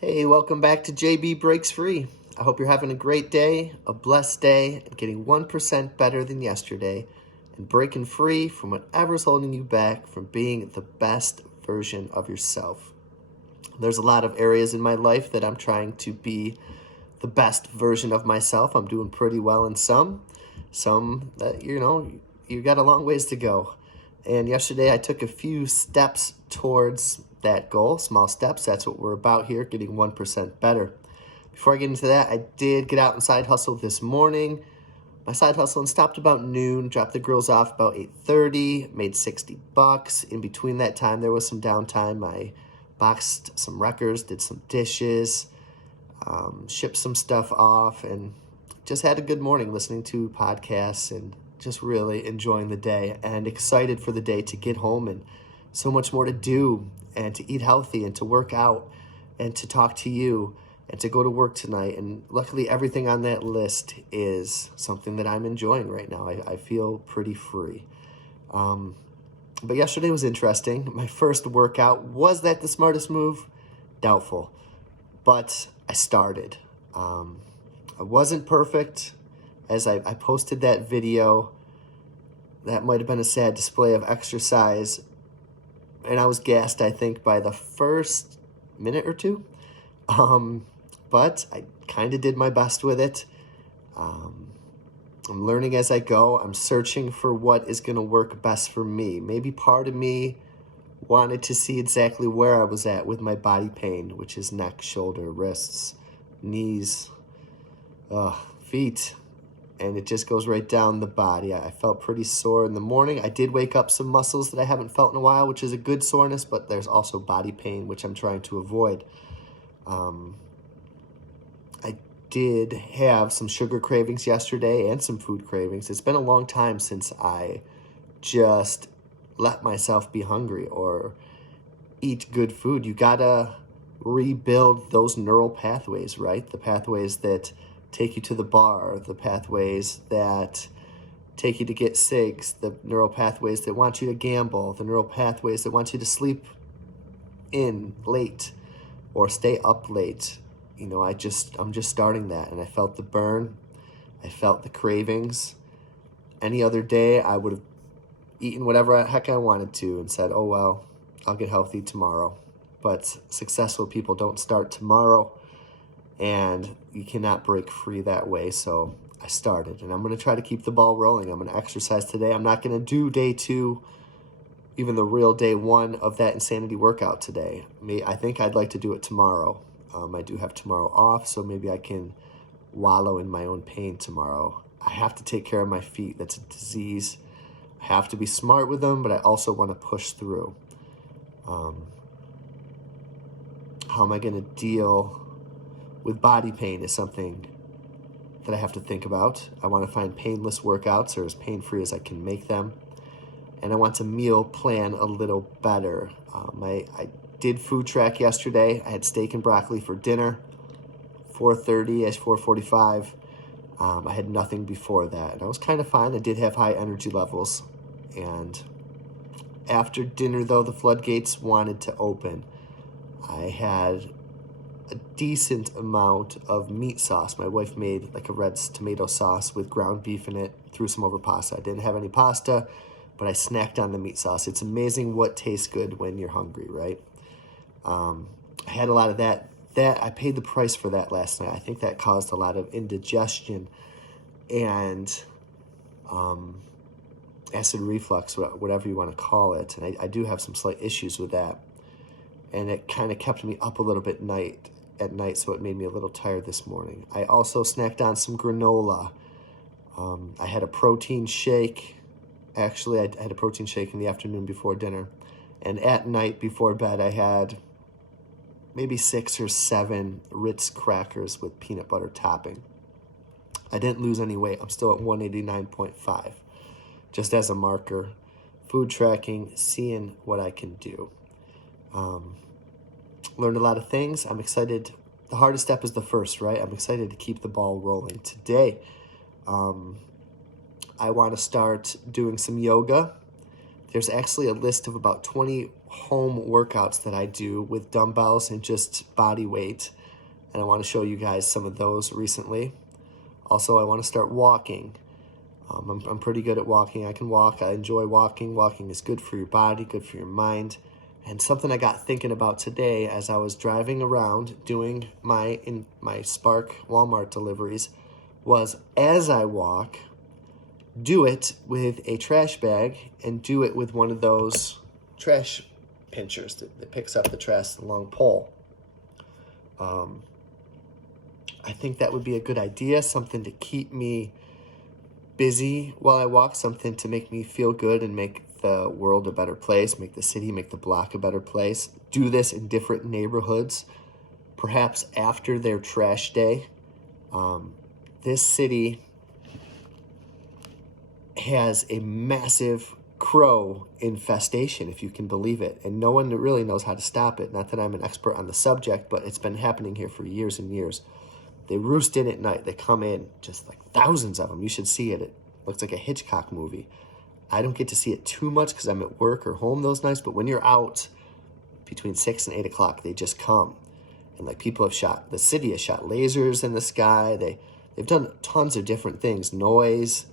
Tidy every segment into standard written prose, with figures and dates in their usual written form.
Hey, welcome back to JB Breaks Free. I hope you're having a great day, a blessed day, and getting 1% better than yesterday, and breaking free from whatever's holding you back from being the best version of yourself. There's a lot of areas in my life that I'm trying to be the best version of myself. I'm doing pretty well in some that, you got a long ways to go. And yesterday I took a few steps towards that goal, small steps. That's what we're about here, getting 1% better. Before I get into that, I did get out and side hustle this morning. My side hustle and stopped about noon, dropped the girls off about 8:30, made $60. In between that time, there was some downtime. I boxed some records, did some dishes, shipped some stuff off, and just had a good morning listening to podcasts and just really enjoying the day and excited for the day to get home and so much more to do and to eat healthy and to work out and to talk to you and to go to work tonight. And luckily everything on that list is something that I'm enjoying right now. I feel pretty free. But yesterday was interesting. My first workout, was that the smartest move? Doubtful. But I started. I wasn't perfect. As I posted that video, that might have been a sad display of exercise. And I was gassed, I think, by the first minute or two. But I kind of did my best with it. I'm learning as I go. I'm searching for what is going to work best for me. Maybe part of me wanted to see exactly where I was at with my body pain, which is neck, shoulder, wrists, knees, feet. And it just goes right down the body. I felt pretty sore in the morning. I did wake up some muscles that I haven't felt in a while, which is a good soreness, but there's also body pain, which I'm trying to avoid. I did have some sugar cravings yesterday and some food cravings. It's been a long time since I just let myself be hungry or eat good food. You gotta rebuild those neural pathways, right? The pathways that take you to the bar, the pathways that take you to get cigs, the neural pathways that want you to gamble, the neural pathways that want you to sleep in late or stay up late. I'm just starting that, and I felt the burn. I felt the cravings. Any other day, I would have eaten whatever heck I wanted to and said, oh, well, I'll get healthy tomorrow. But successful people don't start tomorrow, and you cannot break free that way. So I started, and I'm going to try to keep the ball rolling. I'm going to exercise today. I'm not going to do day 2, even the real day 1 of that insanity workout today. I think I'd like to do it tomorrow. I do have tomorrow off, so maybe I can wallow in my own pain tomorrow. I have to take care of my feet. That's a disease. I have to be smart with them, but I also want to push through. How am I going to deal with body pain is something that I have to think about. I want to find painless workouts or as pain-free as I can make them. And I want to meal plan a little better. I did food track yesterday. I had steak and broccoli for dinner, 4:30-ish, 4:45. I had nothing before that, and I was kind of fine. I did have high energy levels. And after dinner, though, the floodgates wanted to open. I had a decent amount of meat sauce. My wife made like a red tomato sauce with ground beef in it, threw some over pasta. I didn't have any pasta, but I snacked on the meat sauce. It's amazing what tastes good when you're hungry, right? I had a lot of that. I paid the price for that last night. I think that caused a lot of indigestion and acid reflux, whatever you want to call it. And I do have some slight issues with that. And it kind of kept me up a little bit at night, so it made me a little tired this morning. I also snacked on some granola. I had a protein shake. Actually, I had a protein shake in the afternoon before dinner. And at night before bed, I had maybe 6 or 7 Ritz crackers with peanut butter topping. I didn't lose any weight. I'm still at 189.5. Just as a marker. Food tracking, seeing what I can do. Learned a lot of things. I'm excited. The hardest step is the first, right? I'm excited to keep the ball rolling. Today, I want to start doing some yoga. there's actually a list of about 20 home workouts that I do with dumbbells and just body weight. And I want to show you guys some of those recently. Also, I want to start walking. I'm pretty good at walking. I can walk. I enjoy walking. Walking is good for your body, good for your mind. And something I got thinking about today as I was driving around doing my Spark Walmart deliveries was, as I walk, do it with a trash bag and do it with one of those trash pinchers that picks up the trash, the long pole. I think that would be a good idea, something to keep me busy while I walk, something to make me feel good and make the world a better place, make the city, make the block a better place. Do this in different neighborhoods, perhaps after their trash day. This city has a massive crow infestation, if you can believe it, and no one really knows how to stop it. Not that I'm an expert on the subject, but it's been happening here for years and years. They roost in at night. They come in, just like thousands of them. You should see it. It looks like a Hitchcock movie. I don't get to see it too much because I'm at work or home those nights, but when you're out between 6 and 8 o'clock, they just come. And like people have shot, the city has shot lasers in the sky. They've done tons of different things, noise,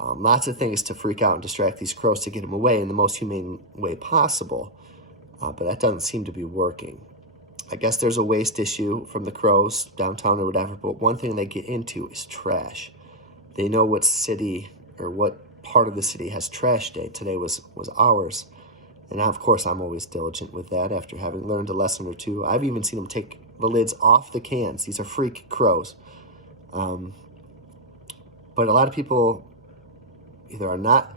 lots of things to freak out and distract these crows to get them away in the most humane way possible. But that doesn't seem to be working. I guess there's a waste issue from the crows downtown or whatever, but one thing they get into is trash. They know what city or what part of the city has trash day. Today was ours. And now, of course, I'm always diligent with that after having learned a lesson or two. I've even seen them take the lids off the cans. These are freak crows. But a lot of people either are not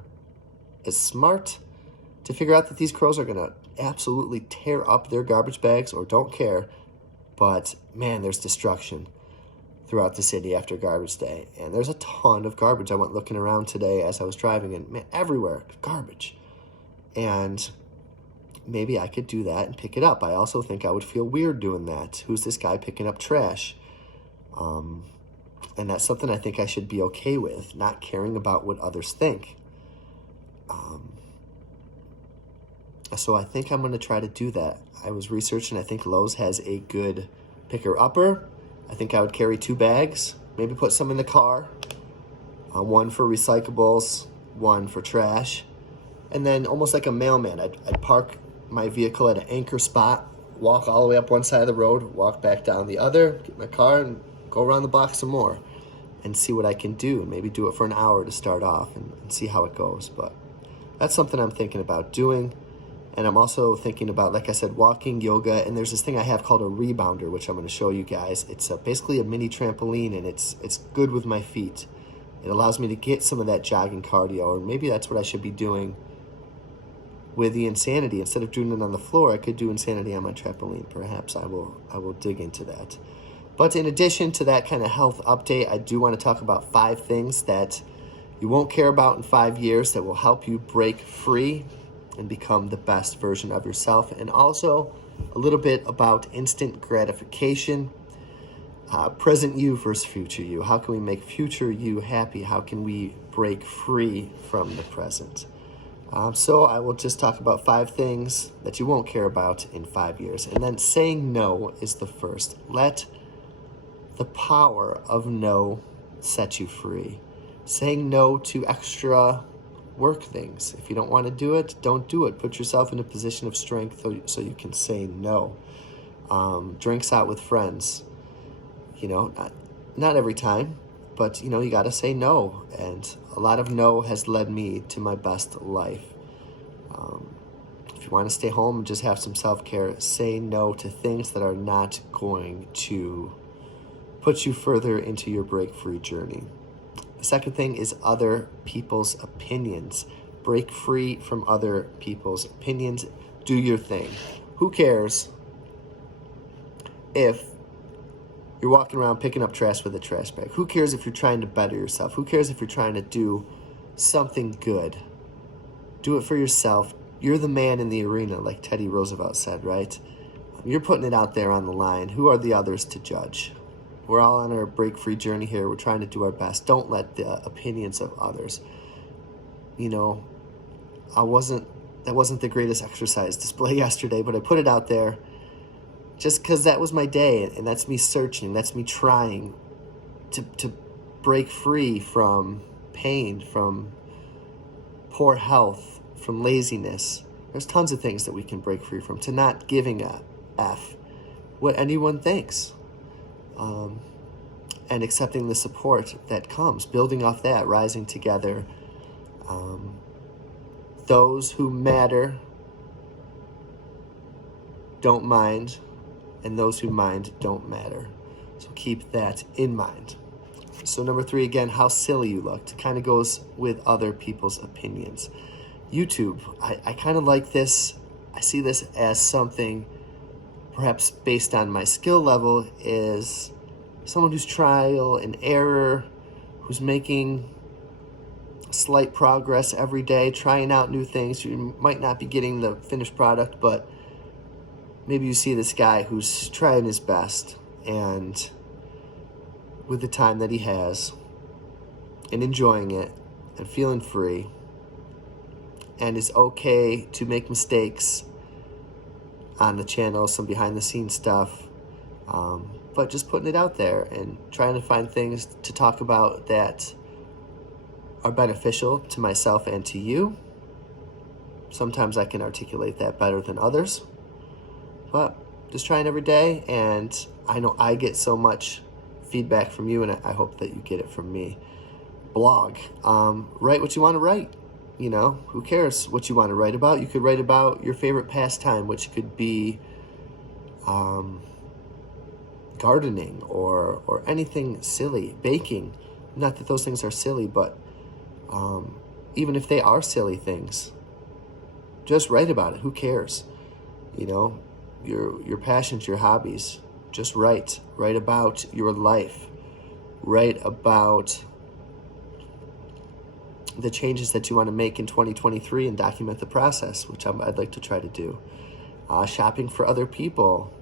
as smart to figure out that these crows are going to absolutely tear up their garbage bags or don't care. But, man, there's destruction throughout the city after garbage day. And there's a ton of garbage. I went looking around today as I was driving, and man, everywhere, garbage. And maybe I could do that and pick it up. I also think I would feel weird doing that. Who's this guy picking up trash? And that's something I think I should be okay with, not caring about what others think. So I think I'm going to try to do that. I was researching. I think Lowe's has a good picker-upper. I think I would carry 2 bags, maybe put some in the car, one for recyclables, one for trash, and then almost like a mailman, I'd park my vehicle at an anchor spot, walk all the way up one side of the road, walk back down the other, get my car, and go around the block some more and see what I can do, and maybe do it for an hour to start off and see how it goes. But that's something I'm thinking about doing. And I'm also thinking about, like I said, walking, yoga, and there's this thing I have called a rebounder, which I'm going to show you guys. It's basically a mini trampoline, and it's good with my feet. It allows me to get some of that jogging cardio, or maybe that's what I should be doing with the Insanity. Instead of doing it on the floor, I could do Insanity on my trampoline. Perhaps I will dig into that. But in addition to that kind of health update, I do want to talk about 5 things that you won't care about in 5 years that will help you break free and become the best version of yourself. And also a little bit about instant gratification, present you versus future you. How can we make future you happy? How can we break free from the present? So I will just talk about 5 things that you won't care about in 5 years. And then saying no is the first. Let the power of no set you free. Saying no to extra work things. If you don't want to do it, don't do it. Put yourself in a position of strength so you can say no. Drinks out with friends. Not every time, but you got to say no. And a lot of no has led me to my best life. If you want to stay home and just have some self-care, say no to things that are not going to put you further into your break-free journey. The second thing is other people's opinions. Break free from other people's opinions. Do your thing. Who cares if you're walking around picking up trash with a trash bag? Who cares if you're trying to better yourself? Who cares if you're trying to do something good? Do it for yourself. You're the man in the arena, like Teddy Roosevelt said, right? You're putting it out there on the line. Who are the others to judge? We're all on our break-free journey here. We're trying to do our best. Don't let the opinions of others. that wasn't the greatest exercise display yesterday, but I put it out there just because that was my day, and that's me searching, that's me trying to break free from pain, from poor health, from laziness. There's tons of things that we can break free from, to not giving a F what anyone thinks, and accepting the support that comes, building off that, rising together. Those who matter don't mind, and those who mind don't matter. So keep that in mind. So number 3, again, how silly you looked. It kind of goes with other people's opinions. YouTube, I kind of like this. I see this as something, perhaps based on my skill level, is someone who's trial and error, who's making slight progress every day, trying out new things. You might not be getting the finished product, but maybe you see this guy who's trying his best, and with the time that he has, and enjoying it, and feeling free, and is okay to make mistakes on the channel, some behind the scenes stuff, but just putting it out there and trying to find things to talk about that are beneficial to myself and to you. Sometimes I can articulate that better than others, but just trying every day, and I know I get so much feedback from you, and I hope that you get it from me. Blog, write what you want to write. Who cares what you want to write about? You could write about your favorite pastime, which could be gardening or anything silly, baking. Not that those things are silly, but even if they are silly things, just write about it. Who cares? Your passions, your hobbies. Just write about your life. Write about the changes that you want to make in 2023 and document the process, which I'd like to try to do. Shopping for other people.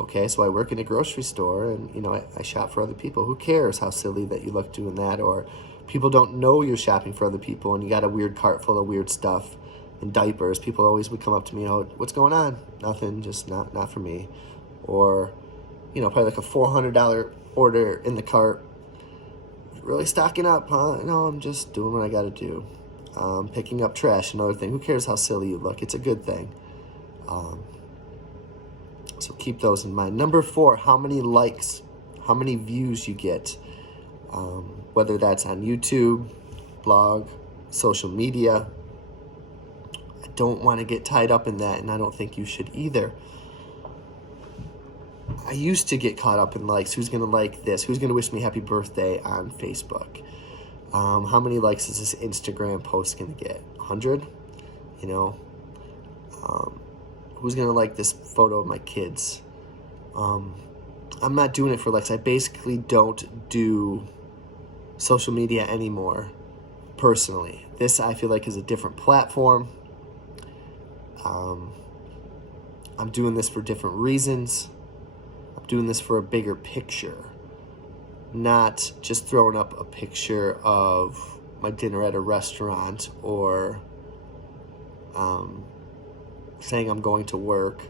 Okay, so I work in a grocery store, and I shop for other people. Who cares how silly that you look doing that? Or people don't know you're shopping for other people, and you got a weird cart full of weird stuff and diapers. People always would come up to me, what's going on? Nothing, just not for me. Or probably like a $400 order in the cart. Really stocking up, huh? No, I'm just doing what I got to do. Picking up trash, another thing. Who cares how silly you look? It's a good thing. So keep those in mind. Number 4, how many likes, how many views you get, whether that's on YouTube, blog, social media. I don't want to get tied up in that, and I don't think you should either. I used to get caught up in likes. Who's going to like this? Who's going to wish me happy birthday on Facebook? How many likes is this Instagram post going to get? 100? Who's going to like this photo of my kids? I'm not doing it for likes. I basically don't do social media anymore, personally. This, I feel like, is a different platform. I'm doing this for different reasons. I'm doing this for a bigger picture, not just throwing up a picture of my dinner at a restaurant or saying I'm going to work.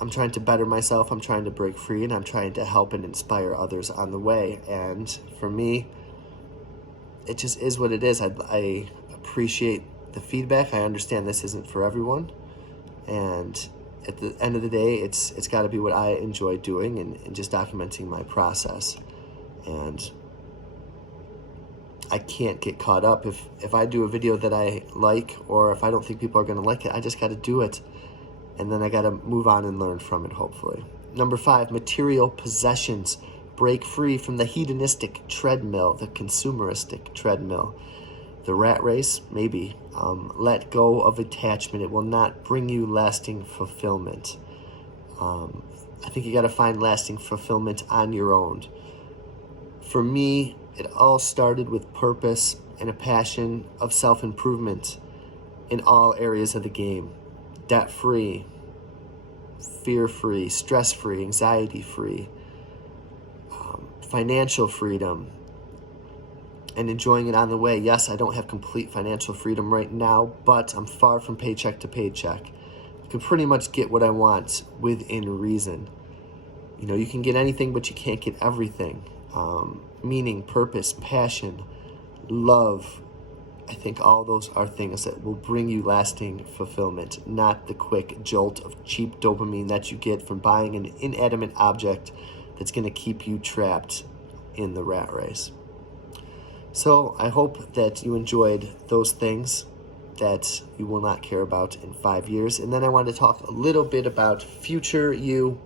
I'm trying to better myself. I'm trying to break free, and I'm trying to help and inspire others on the way. And for me, it just is what it is. I appreciate the feedback. I understand this isn't for everyone, and at the end of the day, it's got to be what I enjoy doing, and just documenting my process. And I can't get caught up. If I do a video that I like, or if I don't think people are going to like it, I just got to do it. And then I got to move on and learn from it, hopefully. Number 5, material possessions. Break free from the hedonistic treadmill, the consumeristic treadmill. The rat race, maybe. Let go of attachment. It will not bring you lasting fulfillment. I think you got to find lasting fulfillment on your own. For me, it all started with purpose and a passion of self-improvement in all areas of the game. Debt-free, fear-free, stress-free, anxiety-free, financial freedom, and enjoying it on the way. Yes, I don't have complete financial freedom right now, but I'm far from paycheck to paycheck. I can pretty much get what I want within reason. You know, you can get anything, but you can't get everything. Meaning, purpose, passion, love. I think all those are things that will bring you lasting fulfillment, not the quick jolt of cheap dopamine that you get from buying an inanimate object that's going to keep you trapped in the rat race. So I hope that you enjoyed those things that you will not care about in 5 years. And then I want to talk a little bit about future you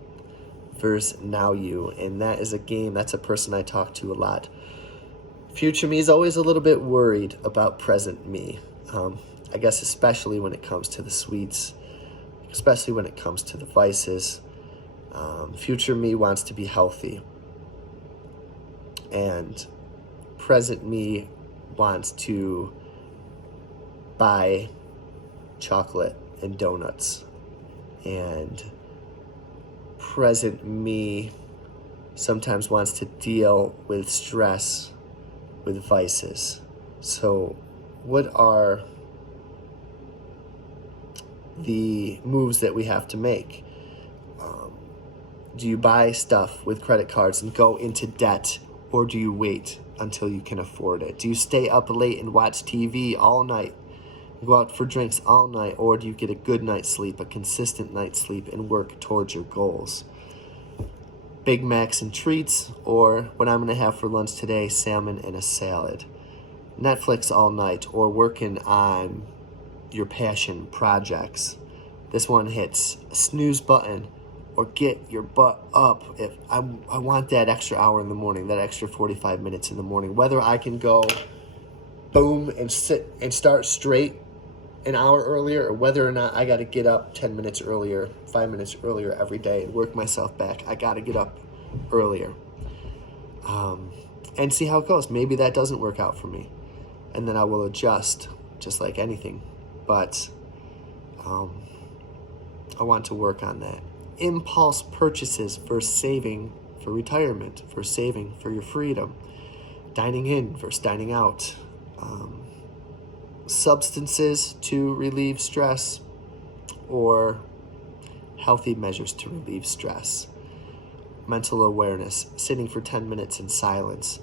versus now you. And that is a game, that's a person I talk to a lot. Future me is always a little bit worried about present me. I guess especially when it comes to the sweets, especially when it comes to the vices. Future me wants to be healthy. And present me wants to buy chocolate and donuts. And present me sometimes wants to deal with stress with vices. So what are the moves that we have to make? Do you buy stuff with credit cards and go into debt, or do you wait until you can afford it? Do you stay up late and watch TV all night, go out for drinks all night, or do you get a good night's sleep, a consistent night's sleep, and work towards your goals? Big Macs and treats, or what I'm going to have for lunch today, salmon and a salad. Netflix all night, or working on your passion projects. This one hits a snooze button, or get your butt up. If I want that extra hour in the morning, that extra 45 minutes in the morning, whether I can go boom and sit and start straight an hour earlier, or whether or not I got to get up 10 minutes earlier, 5 minutes earlier every day and work myself back. I got to get up earlier and see how it goes. Maybe that doesn't work out for me, and then I will adjust, just like anything. But I want to work on that. Impulse purchases versus saving for retirement, for saving for your freedom. Dining in versus dining out. Substances to relieve stress, or healthy measures to relieve stress. Mental awareness, sitting for 10 minutes in silence,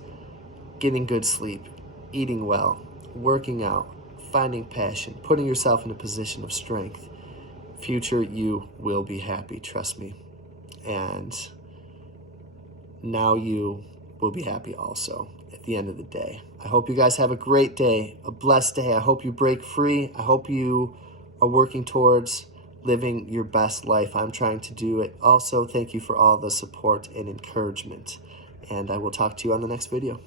getting good sleep, eating well, working out, finding passion, putting yourself in a position of strength. Future you will be happy, trust me. And now you will be happy also at the end of the day. I hope you guys have a great day, a blessed day. I hope you break free. I hope you are working towards living your best life. I'm trying to do it. Also, thank you for all the support and encouragement. And I will talk to you on the next video.